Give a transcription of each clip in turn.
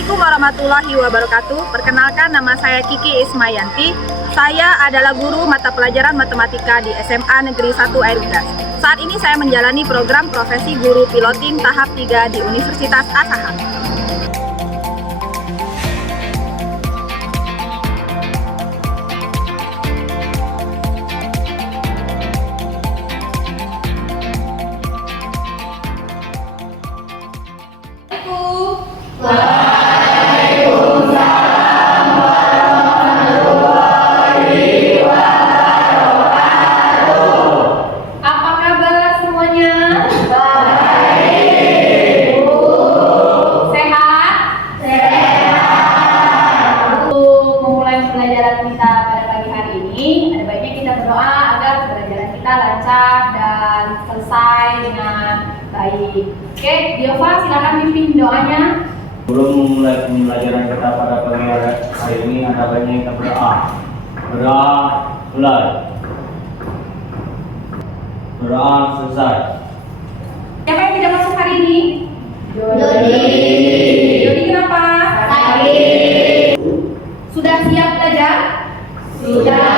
Assalamualaikum warahmatullahi wabarakatuh. Perkenalkan, nama saya Kiki Ismayanti. Saya adalah guru mata pelajaran matematika di SMA Negeri 1 Airgas. Saat ini saya menjalani program profesi guru piloting tahap 3 di Universitas Asahan. Lancar dan selesai dengan baik. Oke, Diova silakan pimpin doanya. Sebelum memulai pembelajaran kita pada pagi hari ini, ada baiknya kita berdoa. Berdoa mulai. Berdoa selesai. Siapa yang tidak masuk hari ini? Dodi. Dodi kenapa? Sakit. Sudah siap belajar? Sudah.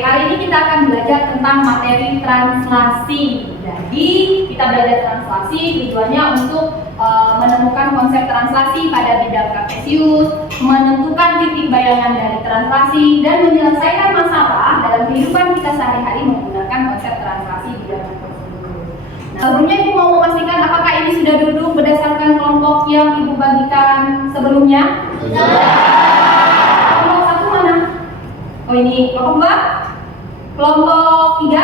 Hari ini kita akan belajar tentang materi translasi. Jadi kita belajar translasi tujuannya untuk menemukan konsep translasi pada bidang Kartesius, menentukan titik bayangan dari translasi, dan menyelesaikan masalah dalam kehidupan kita sehari-hari menggunakan konsep translasi di bidang tersebut. Nah, sebelumnya Ibu mau memastikan apakah ini sudah duduk berdasarkan kelompok yang Ibu bagikan sebelumnya? Sudah. Kelompok satu mana? Oh ini, kelompok dua? Kelompok 3,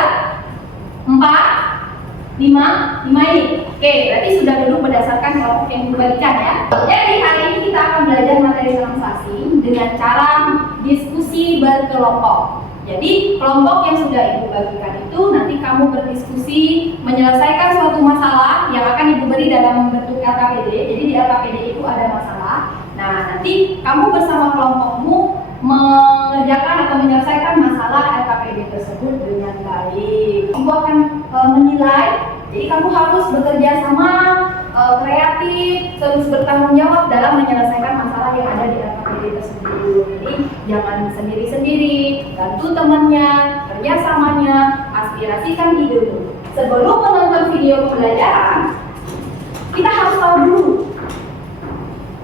4, 5 ini. Oke, berarti sudah duduk berdasarkan kelompok yang diberikan ya. Jadi hari ini kita akan belajar materi translasi dengan cara diskusi berkelompok. Jadi kelompok yang sudah Ibu bagikan itu nanti kamu berdiskusi menyelesaikan suatu masalah yang akan Ibu beri dalam bentuk LKPD. Jadi di LKPD itu ada masalah. Nah, nanti kamu bersama kelompokmu mengerjakan atau menyelesaikan masalah LKPD tersebut dengan baik. Ibu akan menilai, jadi kamu harus bekerja sama, kreatif, terus bertanggung jawab dalam menyelesaikan masalah yang ada di LKPD tersebut. Jadi jangan sendiri-sendiri, bantu temannya, kerjasamanya, aspirasikan ide. Sebelum menonton video pembelajaran, kita harus tahu dulu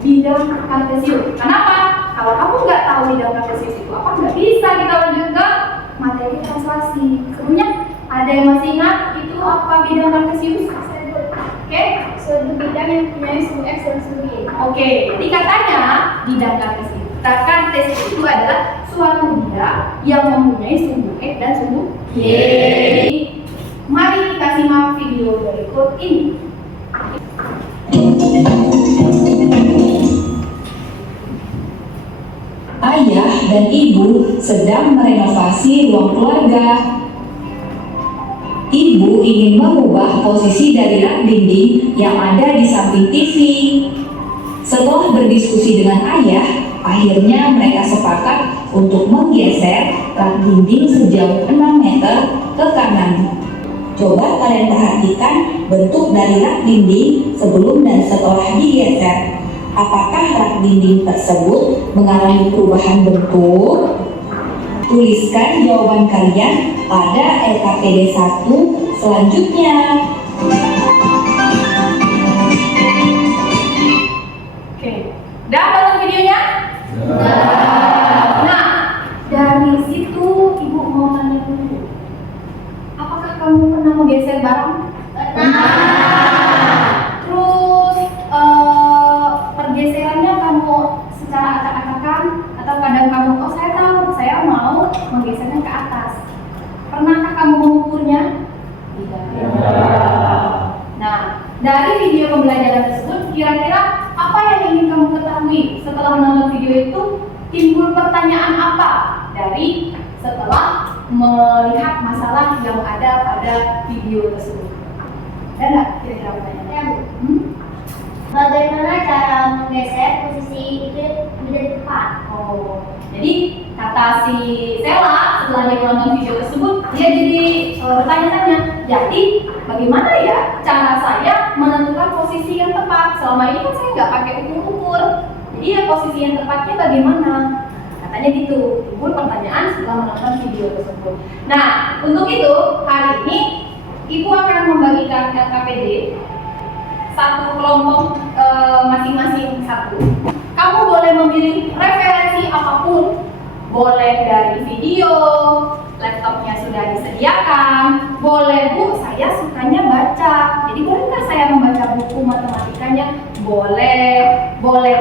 bidang Kartesius. Kenapa? Kalau kamu nggak tahu bidang Kartesius itu apa, nggak bisa kita lanjut ke materi translasi. Sebelumnya ada yang masih ingat itu apa bidang Kartesius? Oke, Suatu bidang yang punya sumbu X dan sumbu Y. Oke, jadi katanya bidang Kartesius itu adalah suatu bidang yang mempunyai sumbu X dan sumbu Y. Jadi, mari kita simak video berikut ini. Ayah dan ibu sedang merenovasi ruang keluarga. Ibu ingin mengubah posisi dari rak dinding yang ada di samping TV. Setelah berdiskusi dengan ayah, akhirnya mereka sepakat untuk menggeser rak dinding sejauh 6 meter ke kanan. Coba kalian perhatikan bentuk dari rak dinding sebelum dan setelah digeser. Apakah rak dinding tersebut mengalami perubahan bentuk? Tuliskan jawaban kalian pada LKPD 1 selanjutnya. Oke, udah nonton videonya? Nah, dari situ Ibu mau tanya dulu. Apakah kamu pernah menggeser barang? Terus pergeserannya kamu secara acak-acakan atau kadang kamu, oh saya tahu, saya mau menggesernya ke atas. Pernahkah kamu mengukurnya? Tidak. Nah, dari video pembelajaran tersebut, kira-kira apa yang ingin kamu ketahui setelah menonton video itu? Timbul pertanyaan apa dari setelah melihat masalah yang ada pada video tersebut? Ada nggak kira-kira pertanyaannya? Bagaimana cara menggeser posisi itu menjadi tepat? Oh, jadi kata si Sela setelah dia menonton video tersebut, dia jadi bertanya-tanya. Jadi bagaimana ya cara saya menentukan posisi yang tepat? Selama ini kan saya nggak pakai ukur-ukur. Jadi ya posisi yang tepatnya bagaimana? Katanya gitu, timbul pertanyaan setelah menonton video tersebut. Nah, untuk itu hari ini Ibu akan membagikan LKPD satu kelompok masing-masing satu. Kamu boleh memilih referensi apapun, boleh dari video, laptopnya sudah disediakan, boleh Bu, saya sukanya baca, jadi bolehkah saya membaca buku matematikanya? Boleh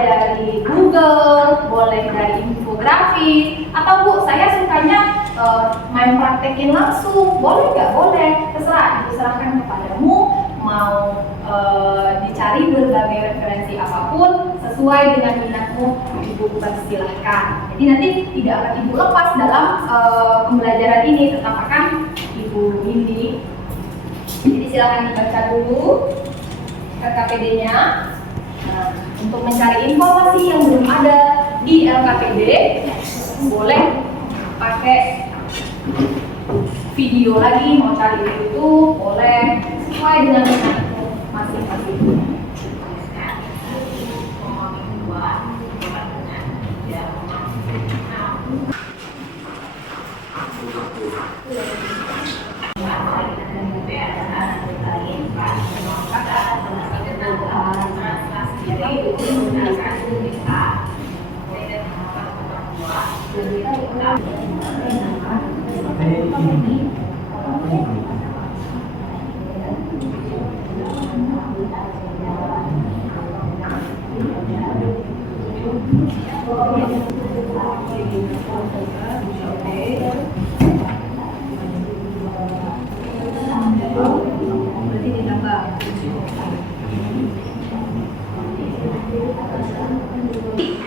dari Google, boleh dari infografis, atau Bu, saya sukanya main praktekin langsung, boleh nggak? Boleh, terserah, diserahkan kepadamu, mau dicari berbagai referensi apapun sesuai dengan minatmu, Ibu persilahkan. Jadi nanti tidak akan Ibu lepas dalam pembelajaran ini, tetap akan Ibu bimbing. Jadi silakan dibaca dulu LKPD-nya. Nah, untuk mencari informasi yang belum ada di LKPD, boleh pakai video lagi, mau cari itu boleh, sesuai dengan minatmu masing-masing.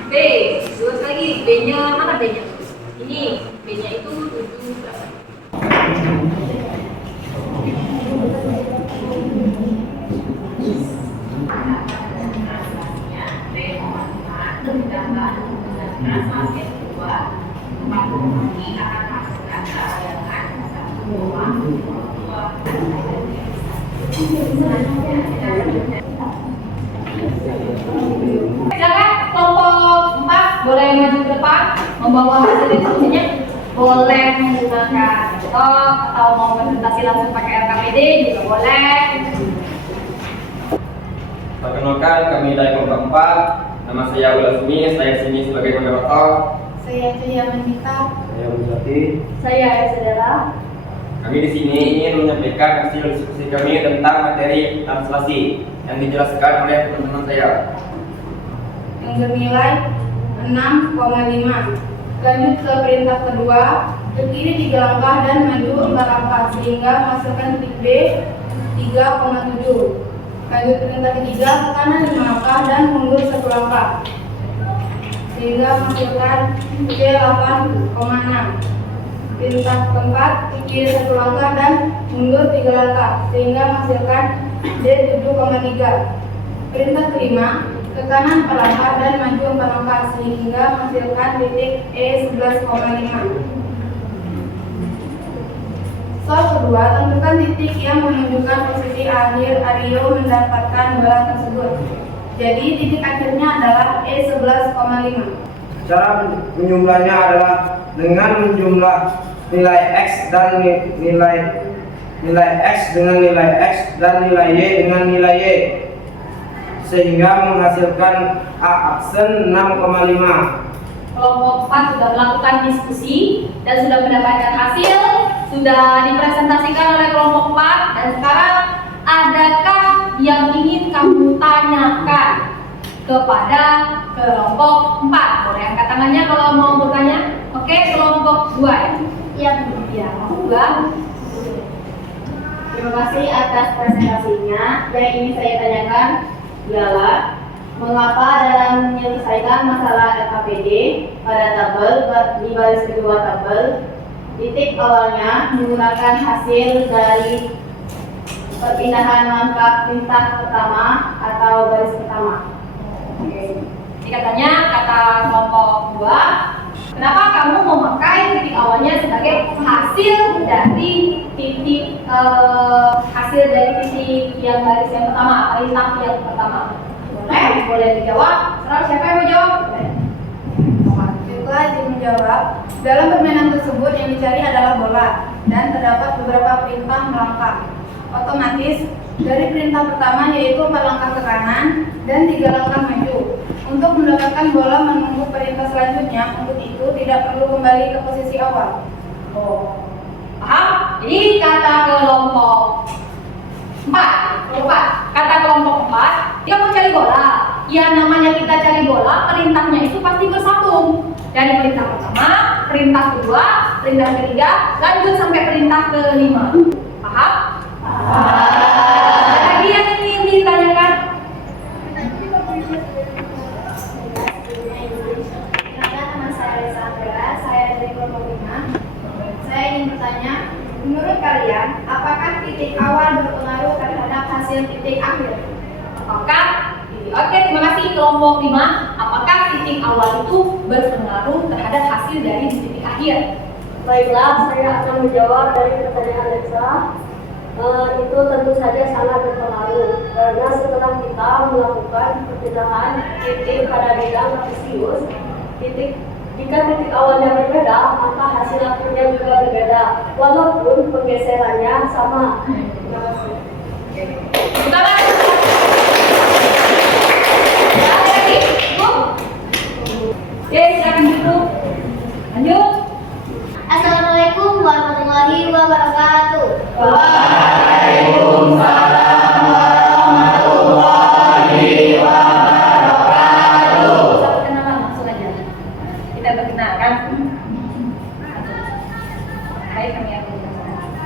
B, luas lagi. B-nya mana B-nya? Ini B-nya itu 7 berapa? Silakan kelompok 4 boleh maju ke depan membawa hasil diskusinya, boleh menggunakan laptop atau mau presentasi langsung pakai LKPD juga boleh. Perkenalkan, kami dari kelompok 4. Nama saya Ulasmi, saya sini sebagai moderator. Saya Tia Manita. Saya Muzati. Saya Saudara. Kami di sini ingin menyampaikan hasil diskusi kami tentang materi translasi yang dijelaskan oleh teman-teman saya. Yang bernilai 6,5. Lanjut ke perintah kedua, ke kiri 3 langkah dan maju 4 langkah sehingga menghasilkan titik B 3,7. Lanjut perintah ketiga, ke kanan 5 langkah dan mundur 1 langkah sehingga menghasilkan B 8,6. Perintah keempat, ke kiri 1 langkah dan mundur 3 langkah sehingga menghasilkan D 7,3. Perintah kelima, ke kanan 4 langkah dan maju 4 langkah sehingga menghasilkan titik E 11,5. Soal kedua, tentukan titik yang menunjukkan posisi akhir Aryo mendapatkan bola tersebut. Jadi titik akhirnya adalah E 11,5. Cara menjumlahnya adalah dengan menjumlah nilai X dan nilai X dengan nilai X dan nilai Y dengan nilai Y sehingga menghasilkan A aksen 6,5. Kelompok 4 sudah melakukan diskusi dan sudah mendapatkan hasil, sudah dipresentasikan oleh kelompok 4, dan sekarang adakah yang ingin kamu tanyakan kepada kelompok 4? Boleh angkat tangannya kalau mau bertanya. Oke, kelompok 2 ya? Iya, Ya, kelompok 2. terima kasih atas presentasinya. Yang ingin saya tanyakan ialah mengapa dalam menyelesaikan masalah LKPD pada tabel di baris kedua tabel, titik awalnya menggunakan hasil dari perpindahan langkah perintah pertama atau baris pertama. Oke. Jadi katanya kata kelompok 2, Kenapa kamu memakai titik awalnya sebagai hasil dari titik yang baris yang pertama, perintah yang pertama? Boleh dijawab. Terus siapa yang mau jawab? Baiklah, izin menjawab. Dalam permainan tersebut yang dicari adalah bola dan terdapat beberapa perintah melangkah. Otomatis dari perintah pertama yaitu 4 langkah ke kanan dan 3 langkah maju. Untuk mendapatkan bola menunggu perintah selanjutnya, untuk itu tidak perlu kembali ke posisi awal. Oh, paham? Jadi kata kelompok 4, kata kelompok 4, dia mau cari bola. Ya namanya kita cari bola, perintahnya itu pasti bersambung. Dari perintah pertama, perintah kedua, perintah ketiga, lanjut sampai perintah kelima. Paham? Ada lagi yang ingin ditanyakan? Nama saya Alessandra, saya dari kelompok 5. Saya ingin bertanya, menurut kalian, apakah titik awal berpengaruh terhadap hasil titik akhir? Oke, terima kasih kelompok 5. Apakah titik awal itu berpengaruh terhadap hasil dari titik akhir? Baiklah, saya akan menjawab dari pertanyaan Alexa. Itu tentu saja sangat berpengaruh karena setelah kita melakukan perpindahan titik pada bidang kartesius, jika titik awalnya berbeda, maka hasil akhirnya juga berbeda, walaupun penggeserannya sama. Terima kasih. Lanjut. Assalamualaikum warahmatullahi wabarakatuh. Waalaikumsalam warahmatullahi wabarakatuh. Perkenalan langsung aja. Kita berkenalkan.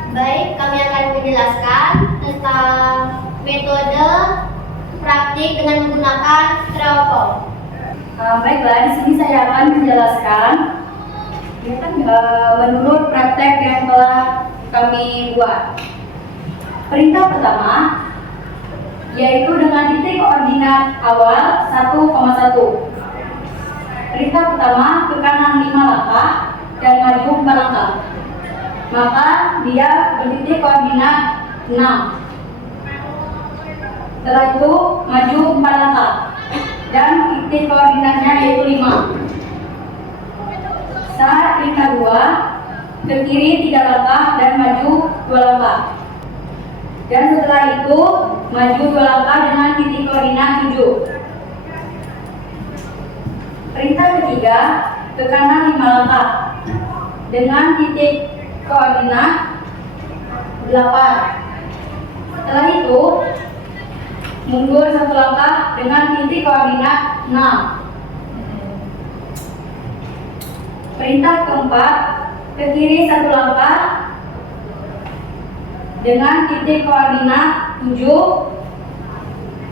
Baik, Kami akan menjelaskan tentang metode praktik dengan menggunakan teropong. Baiklah, di sini saya akan menjelaskan menurut praktek yang telah kami buat. Perintah pertama yaitu dengan titik koordinat awal 1,1. Perintah pertama ke kanan 5 langkah dan maju 4 langkah. Maka dia bertitik koordinat 6. Setelah itu maju 4 langkah dan titik koordinatnya yaitu 5. Saat perintah 2 ke kiri 3 langkah dan maju 2 langkah. Dan setelah itu maju 2 langkah dengan titik koordinat 7. Perintah ketiga ke kanan 5 langkah dengan titik koordinat 8. Setelah itu mundur 1 langkah dengan titik koordinat 6. Perintah keempat ke kiri 1 langkah dengan titik koordinat 7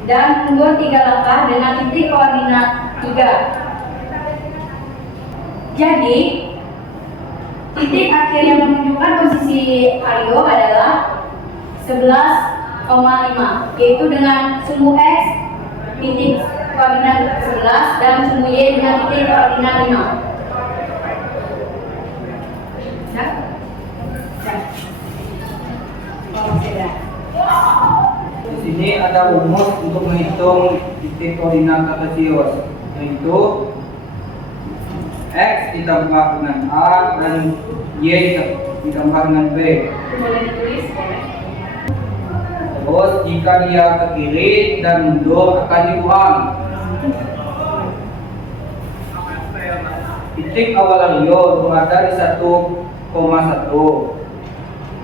dan mundur 3 langkah dengan titik koordinat 3. Jadi titik akhir yang menunjukkan posisi Aryo adalah 11,5, yaitu dengan sumbu X titik koordinat 11 dan sumbu Y dengan titik koordinat 5. Di sini ada rumus untuk menghitung titik koordinat kartesius, yaitu X ditambah dengan A dan Y ditambah dengan B. Boleh ditulis, boleh. Terus jika dia ke kiri dan mundur akan dibuang. Titik awal Aryo berada di 1,1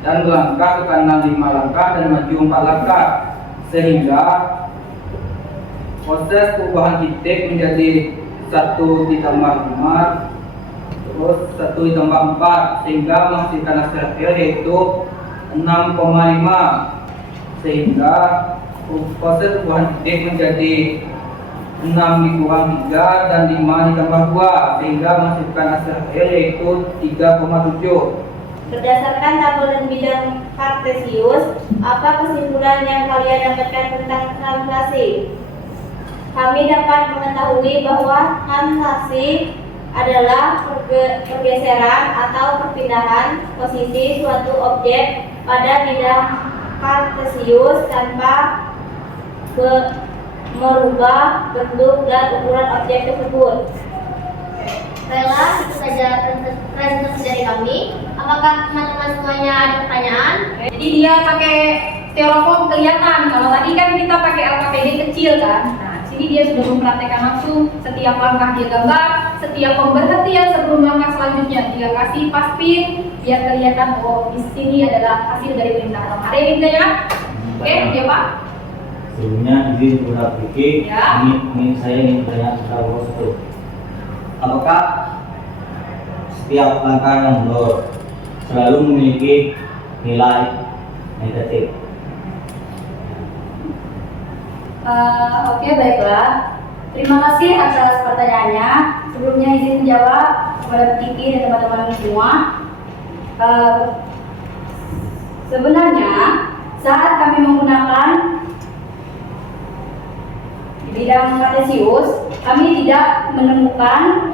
dan melangkah ke kanan 5 langkah dan maju 4 langkah, sehingga proses perubahan titik menjadi 1 ditambah 5 terus 1 ditambah 4 sehingga menghasilkan hasil akhir yaitu 6,5, sehingga proses perubahan titik menjadi 6 dikurang 3 dan 5 ditambah 2 sehingga menghasilkan hasil akhir yaitu 3,7. Berdasarkan tabel bidang kartesius, apa kesimpulan yang kalian dapatkan tentang translasi? Kami dapat mengetahui bahwa translasi adalah pergeseran atau perpindahan posisi suatu objek pada bidang kartesius tanpa merubah bentuk dan ukuran objek tersebut. Baiklah, itu saja presentasi dari kami. Apakah teman-teman semuanya ada pertanyaan? Jadi dia pakai styrofoam kelihatan. Kalau tadi kan kita pakai LKPD kecil kan. Nah, sini dia sudah mempraktekkan langsung setiap langkah dia gambar, setiap pemberhentian sebelum langkah selanjutnya dia kasih paspin biar kelihatan oh di sini adalah hasil dari perintah. Ada yang ingin ya? Oke, dia Pak. Sebelumnya izin Bunda Vicky, Ya. saya ingin bertanya kepada satu. Apakah setiap langkah yang mundur selalu memiliki nilai negatif? Oke, baiklah. Terima kasih atas pertanyaannya. Sebelumnya izin menjawab kepada Kiki dan teman-teman semua. Sebenarnya saat kami menggunakan bidang kartesius, kami tidak menemukan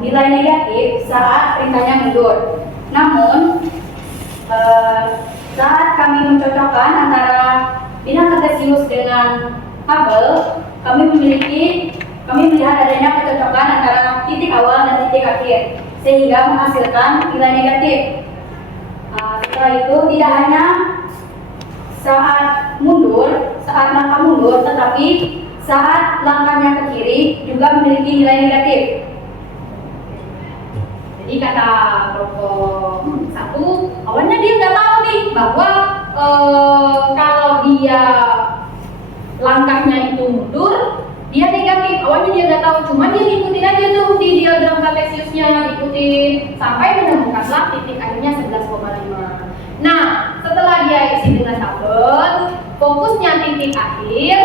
nilai negatif saat perintahnya mundur. Namun, saat kami mencocokkan antara bidang kartesius dengan kabel, kami melihat adanya kecocokan antara titik awal dan titik akhir, sehingga menghasilkan nilai negatif. Setelah itu tidak hanya saat langkah mundur, tetapi saat langkahnya ke kiri juga memiliki nilai negatif. Jadi kata kelompok 1, awalnya dia nggak tahu nih bahwa kalau dia langkahnya itu mundur, dia negatif. Awalnya dia nggak tahu, cuma dia ngikutin aja tuh di diagram kartesiusnya, ikutin sampai menemukanlah titik akhirnya 11,5. Nah, setelah dia isi dengan tabel, fokusnya titik akhir,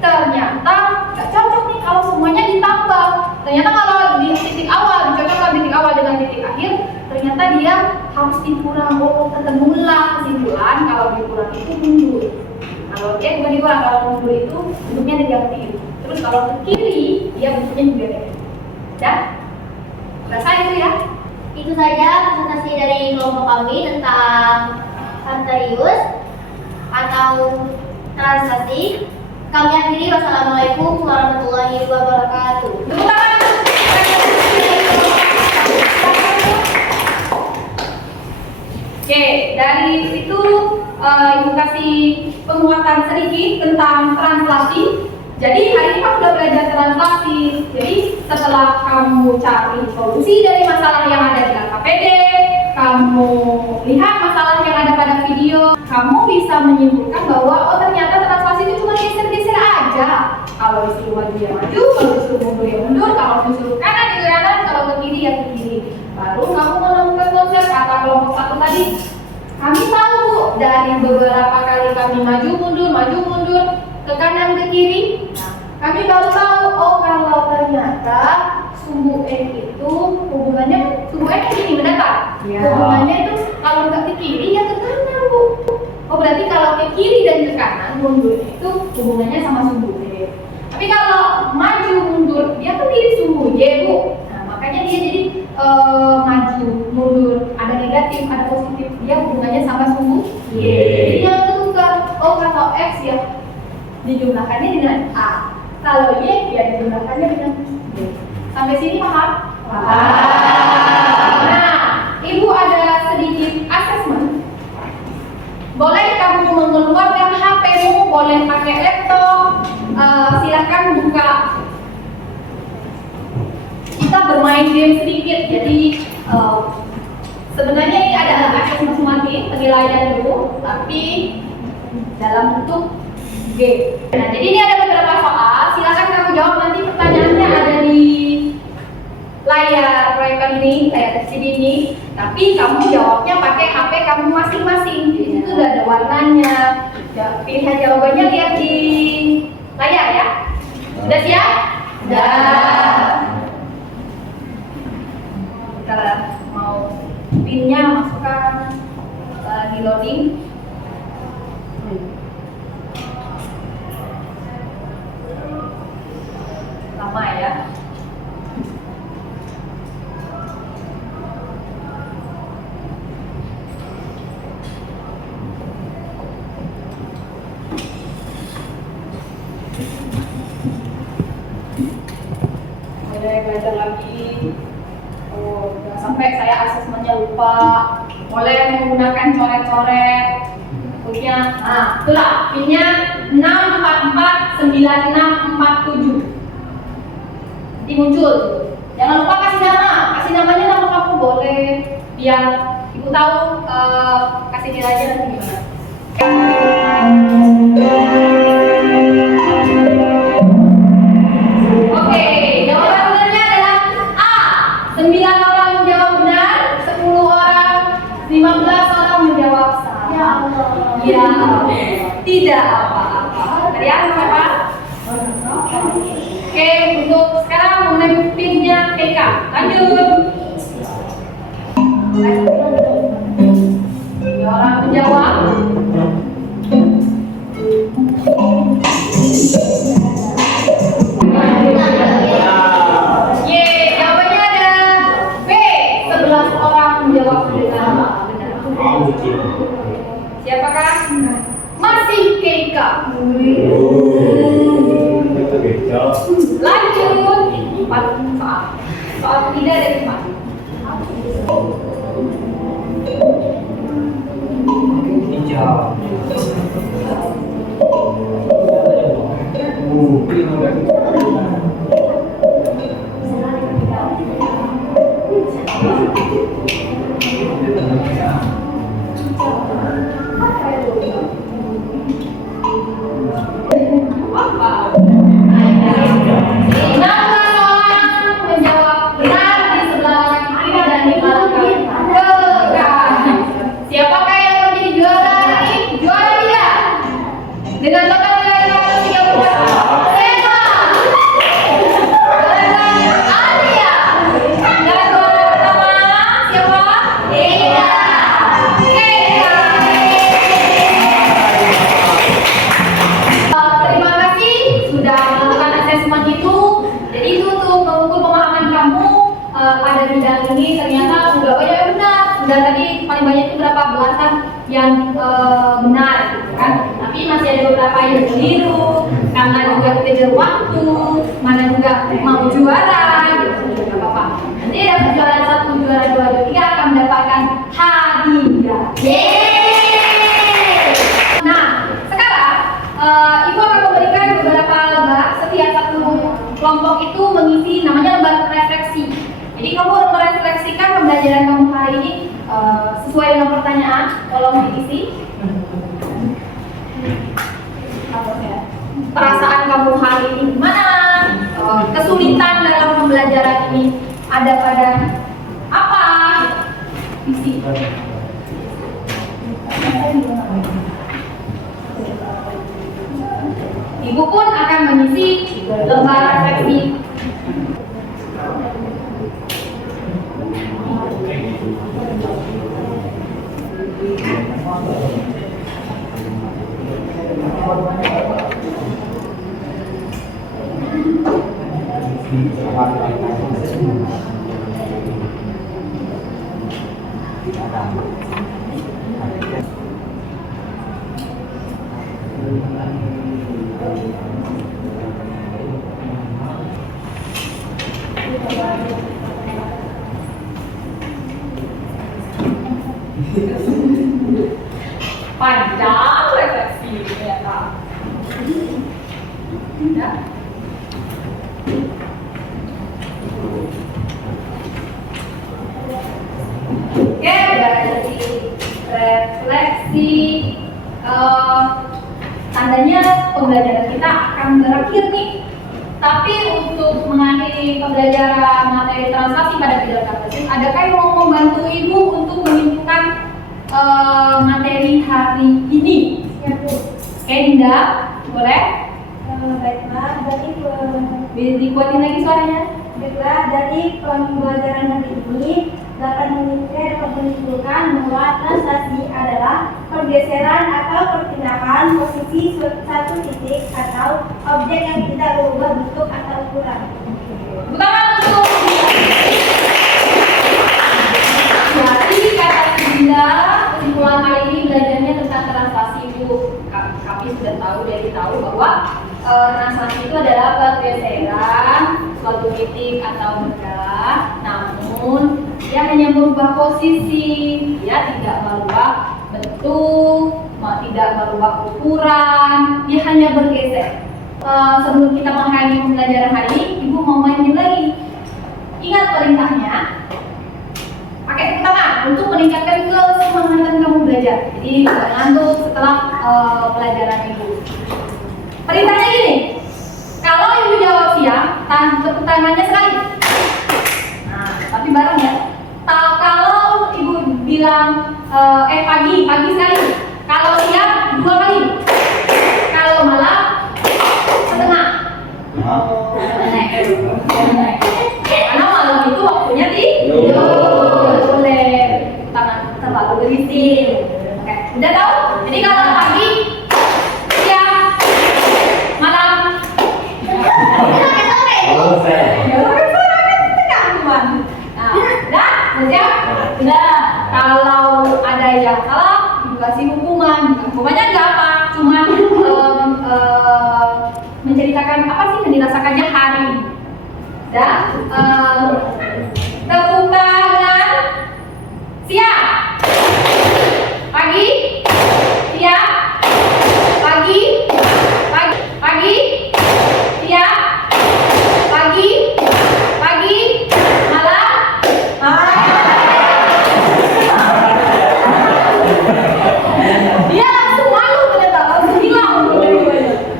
ternyata nggak cocok nih kalau semuanya ditambah. Ternyata kalau di titik awal dicocokkan titik awal dengan titik akhir, ternyata dia harus dikurang. Ketemulah kesimpulan kalau dikurang itu mundur. Kalau dia bukan dikurang, kalau mundur itu bentuknya negatif. Terus kalau ke kiri, dia bentuknya juga negatif. Ya, selesai itu ya. Itu saja presentasi dari kelompok kami tentang kartesius atau translasi. Kami akhiri, wassalamualaikum warahmatullahi wabarakatuh. Oke, dari situ Ibu kasih penguatan sedikit tentang translasi. Jadi hari ini kamu sudah belajar translasi. Jadi setelah kamu cari solusi dari masalah yang ada di LKPD, kamu lihat masalah yang ada pada video, kamu bisa menyimpulkan bahwa oh ternyata translasi itu cuma geser-geser aja. Kalau disuruh maju ya maju, kalau disuruh mundur ya mundur, kalau disuruh kanan ya kanan, kalau ke kiri ya ke kiri. Baru kamu menemukan konsep kata kelompok 1 tadi. Kami tahu Bu, dari beberapa kali kami maju mundur ke kanan ke kiri. Nah, kami baru tahu oh kalau ternyata sumbu N itu hubungannya sumbu N ini mendatar. Ya. Hubungannya itu kalau nggak ke kiri ya ke kanan Bu. Oh berarti kalau ke kiri dan ke kanan mundur itu hubungannya sama sumbu D. Tapi kalau maju mundur dia kan mirip sumbu Y Bu. Nah makanya dia jadi maju mundur ada negatif ada positif dia hubungannya sama sumbu Y. Jadi yang ketukar oh kalau X ya dijumlahkannya dengan A, kalau Y ya dijumlahkannya dengan B. Sampai sini paham? Paham. Nah, Ibu ada sedikit assessment. Boleh kamu mengeluarkan HP-mu, boleh pakai laptop, silakan buka. Kita bermain game sedikit, jadi sebenarnya ini ada assessment sumatif, penilaian dulu, tapi dalam bentuk game. Nah, jadi ini ada beberapa soal, silakan kamu jawab nanti pertanyaannya ada di layar proyektor ini, layar LCD ini. Tapi kamu jawabnya pakai HP kamu masing-masing. Di situ udah ada warnanya. Pilihan jawabannya lihat di layar ya. Sudah siap? Sudah. Kita mau pinnya masukkan lagi loading. Lama lupa boleh menggunakan coret-coret. Punya, itulah pinnya 6449647. Nanti muncul. Jangan lupa kasih namanya nama kamu boleh, biar ibu tahu kasih kira aja nanti gimana. Oke, jawaban benernya adalah A. 9 orang menjawab benar, 10 orang, 15 orang menjawab salah. Ya Allah. Ya, tidak apa-apa. Tadi apa? Oke, untuk sekarang mengenai pinnya PK. Lanjut. Ya, orang menjawab. Jawabannya ada B. 11 orang menjawab dengan benar. Siapakah? Masih Keika. Lanjut. Soal tidak dari Pak. Hijau. Apa? 16 orang menjawab benar di sebelah kiri dan di belakang kanan. Siapakah yang menjadi juara ini? Juara dia dengan total nilai 132. Sema. Alia. Dan juara pertama siapa? Eda. Terima kasih sudah melakukan asesmen itu. Jadi itu untuk mengukur pemahaman kamu pada bidang ini. Ternyata sudah banyak yang benar. Sudah tadi paling banyak itu berapa belasan yang benar, gitu kan? Tapi masih ada beberapa yang keliru karena juga kejar waktu, mana juga mau juara, gitu. Tidak apa-apa. Nanti ada juara 1, juara 2, juara 3 akan mendapatkan hadiah. Nah, sekarang Ibu akan memberikan beberapa lembar. Setiap satu kelompok itu mengisi namanya lembar refleksi. Jadi kamu merefleksikan pembelajaran kamu hari ini sesuai dengan pertanyaan. Tolong diisi. Perasaan kamu hari ini gimana? Kesulitan dalam pembelajaran ini ada pada apa? Isi. Ibu pun akan mengisi lembar refleksi. Panjang refleksi ternyata. Ya. Oke, dari refleksi tandanya pembelajaran kita akan berakhir nih. Tapi untuk mengakhiri pembelajaran materi transaksi pada bidang kartesis, adakah yang mau membantu Ibu untuk menyimpulkan materi hari ini? Ya, Bu. Oke, Dinda, boleh? Baiklah, dari Dikuatin lagi suaranya. baiklah, dari pembelajaran hari ini dapat menyimpulkan bahwa translasi adalah pergeseran atau perpindahan posisi satu titik atau objek yang tidak berubah bentuk atau ukuran. Tangan untuk jadi kata Dinda, kesimpulan kali ini belajarnya tentang translasi itu. Kami sudah tahu bahwa translasi itu adalah pergeseran suatu titik atau benda, namun Dia hanya merubah posisi, dia tidak merubah bentuk, tidak merubah ukuran, dia hanya bergeser. Sebelum kita mengakhiri pembelajaran hari ini, Ibu mau mainin lagi. Ingat perintahnya, pakai tepuk tangan untuk meningkatkan kesemangatan kamu belajar. Jadi jangan ngantuk setelah pelajaran Ibu. Perintahnya gini, kalau Ibu jawab siang, tepuk tangannya sekali. Nah, tapi bareng ya. Kalau Ibu bilang pagi sekali. Kalau siang 2 kali. Kalau malam setengah. Karena malam itu waktunya boleh tangan terlalu berisik. Oke, udah tahu? Jadi kalau pagi, siang, malam. Udah, kalau ada yang salah, Ibu kasih hukuman. Hukumannya nggak apa, cuman menceritakan apa sih yang dirasakannya hari ini. Dan tepuk tangan siang, pagi, siang, pagi, siang, pagi, malam. Dia langsung malu ternyata, langsung hilang.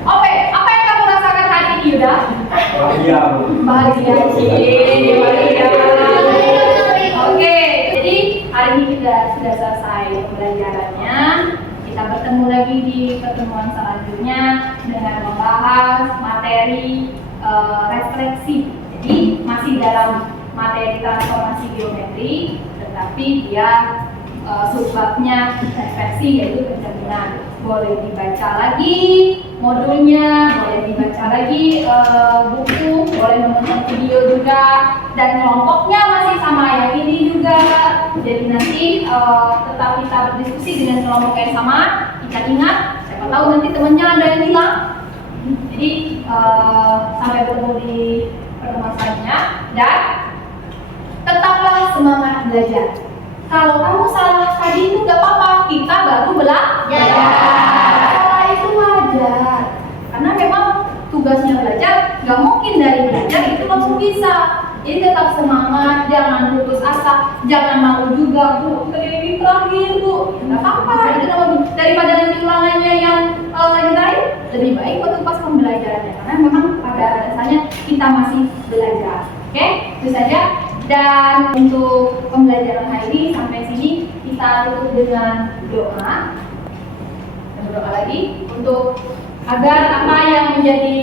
Oke, apa yang kamu rasakan hari ini, Yuda? Bahagia. Oke, jadi hari ini kita sudah selesai pembelajarannya. Kita bertemu lagi di pertemuan selanjutnya dengan membahas materi refleksi. Jadi masih dalam materi transformasi geometri, tetapi dia subbabnya refleksi, yaitu pencerminan. Boleh dibaca lagi modulnya, boleh dibaca lagi buku, boleh menonton video juga, dan kelompoknya masih sama yang ini juga. Jadi nanti tetap kita berdiskusi dengan kelompok yang sama. Ingat, siapa tahu nanti temannya ada yang hilang. Jadi sampai bertemu di pertemuan selanjutnya, dan tetaplah semangat belajar. Kalau kamu salah tadi itu gak apa-apa, kita baru belajar. Salah itu wajar, karena memang tugasnya belajar, gak mungkin dari belajar itu langsung bisa. Jadi tetap semangat, jangan putus asa, jangan malu juga, Bu. Tadi terakhir, Bu. Gak apa-apa, itu daripada nanti ulangannya yang lain, lebih baik waktu pas pembelajarannya, karena memang pada dasarnya kita masih belajar. Oke, itu saja. Dan untuk pembelajaran hari ini sampai sini kita tutup dengan doa. Dan berdoa lagi untuk agar apa yang menjadi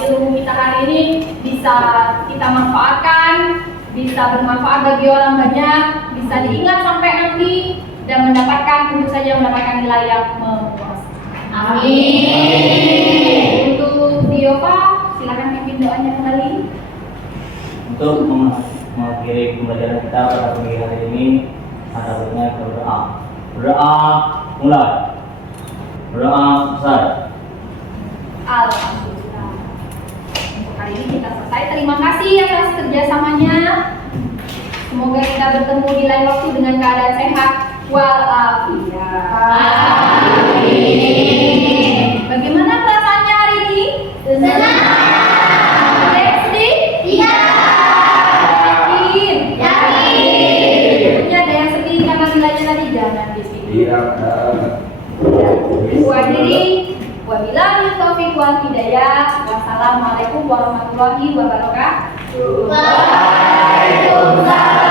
ilmu kita hari ini bisa kita manfaatkan, bisa bermanfaat bagi orang banyak, bisa diingat sampai nanti, dan tentu saja mendapatkan nilai yang memuaskan. Amin. Untuk Diopa, silakan pimpin doanya kembali. Untuk mengakhiri pembelajaran kita pada pagi hari ini, ada baiknya kita berdoa. Berdoa mulai. Berdoa selesai. Alhamdulillah. Untuk hari ini kita selesai. Terima kasih atas kerjasamanya. Semoga kita bertemu di lain waktu dengan keadaan sehat walafiat. Amin. Bagaimana perasaannya hari ini? Senang. Wabillahi taufiq wal hidayah. Wassalamualaikum warahmatullahi wabarakatuh. Waalaikumsalam.